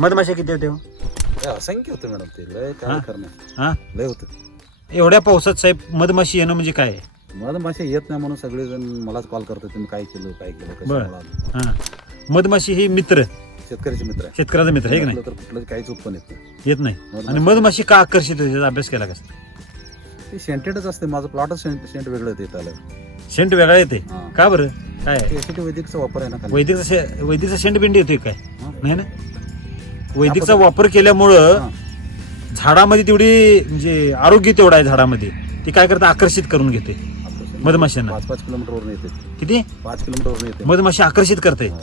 मधमाशा किती होते हो? असंख्य होतं मॅडम ते लय काय करणार हा लय होतं. एवढ्या पावसात साहेब मधमाशी येणं म्हणजे काय आहे? मधमाशा येत नाही म्हणून सगळेजण मलाच कॉल करतात तुम्ही काय केलं बरं. कशामुळे आलं. हा मधमाशी ही मित्र, शेतकऱ्याचे मित्र आहे. शेतकऱ्याचा मित्र आहे की नाही? नसलं तर कुठलं काहीच उत्पन्न येत नाही. येत नाही. आणि मधमाशी का आकर्षित होते त्याचा अभ्यास केला कसं? ते सेंटेडच असते माझं प्लॉटच सेंट वेगळं येत आलं. शेंट वेगळा येते हा. का बरं? काय आहे? त्यासाठी वैदिकचा वापर आहे ना खाली. वैदिकचा शेंट बिंडी येतोय काय? हा. नाही ना. वैदिकचा वापर केल्यामुळं हा. झाडामध्ये तेवढी म्हणजे आरोग्य तेवढं आहे झाडामध्ये, ती काय करते आकर्षित करून घेते आपलं मधमाशांना. 5-5 किलोमीटरवरून येते. किती? 5 किलोमीटरवरून येते. मधमाशी आकर्षित करते. हो.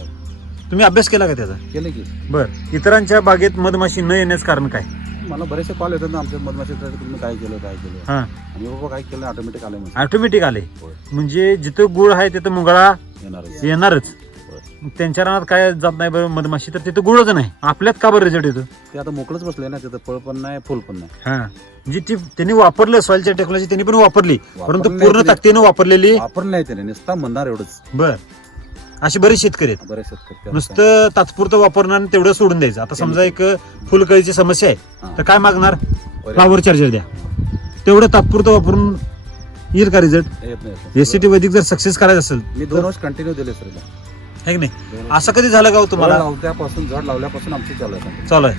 तुम्ही अभ्यास केला का त्याचा? केलं की बर. इतरांच्या बागेत मधमाशी न येण्याचं कारण काय? मला बरेचसे कॉल येतात ना आमच्या मधमाशीचं तुम्ही काय केलं हा आणि बाबा काय केलं ऑटोमॅटिक आलं म्हणजे ऑटोमॅटिक आले. होय. म्हणजे जिथं गुळ आहे तिथं मुंगळा येणारच. येणारच. होय. मग त्यांच्या रानात काय जात नाही बरं मधमाशी, तर तिथं गुळच नाही. आपल्यात का बरं रिझल्ट येतो? ते आता मोकळच बसले ना तिथं फळ पण नाही फुल पण नाही. हा म्हणजे ती त्यांनी वापरलं सॉइलच्या टेक्नॉलॉजी त्यांनी पण वापरली, परंतु वापरली पूर्ण नाही. ताकदीनं वापरलेली. वापरलं नाही त्याने नुसता म्हणणार एवढंच. बर. असे बरेच शेतकरी आहेत बरेच शेतकरी नुसतं तात्पुरतं वापरणार आणि तेवढं सोडून द्यायचं. आता समजा एक फुलकळीची समस्या आहे तर काय मागणार? फ्लावर चार्जर द्या. तेवढं तात्पुरतं वापरून येईल का रिझल्ट? येत नाही. एससीटी वैदिक जर सक्सेस करायचं असेल मी 2 वर्ष कंटिन्यू दिले सर. है की नाही? असं कधी झालं का हो तुम्हाला? त्यापासून झाड लावल्यापासून आमची चालू आहे. चालू आहे.